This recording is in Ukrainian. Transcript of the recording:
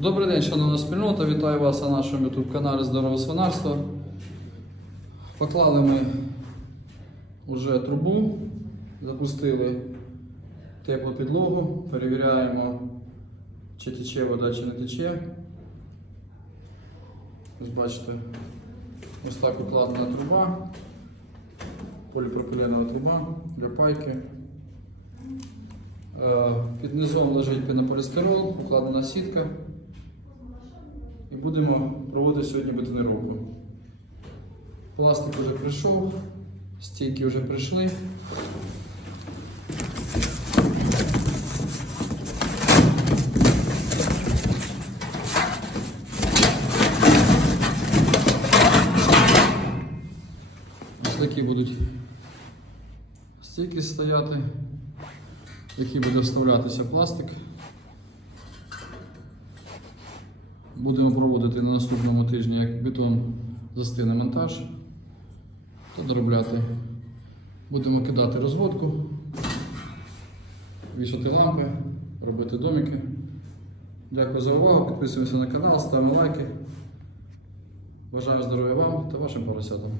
Добрий день, шановна спільнота. Вітаю вас на нашому YouTube каналі Здорове свинарство. Поклали ми вже трубу, запустили теплу підлогу, перевіряємо, чи тече вода, чи не тече. Ось бачите, ось так укладена труба, поліпропиленова труба для пайки. Е, Під низом лежить пенополістирол, укладена сітка. І будемо проводити сьогодні бетонировку. Пластик вже прийшов, стійки вже прийшли. Ось такі будуть стійки стояти, в які буде вставлятися пластик. Будемо проводити на наступному тижні, як бетон застине монтаж, та доробляти. Будемо кидати розводку, вішати лампи, робити домики. Дякую за увагу. Підписуємося на канал, ставимо лайки. Бажаю здоров'я вам та вашим поросятам.